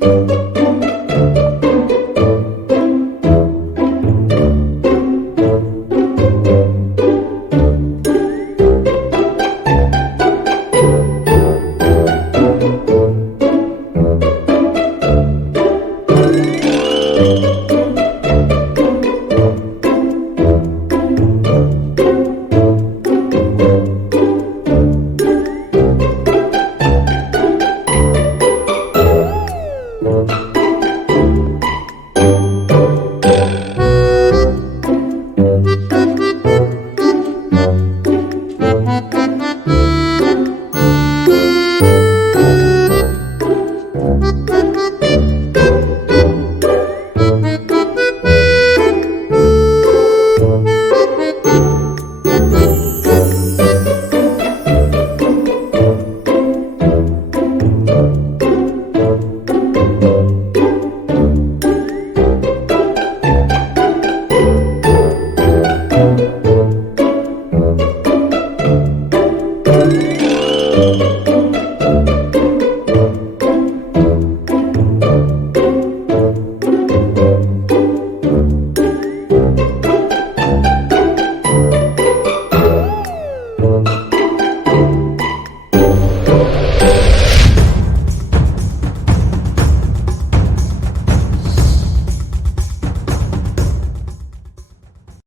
thank you thank you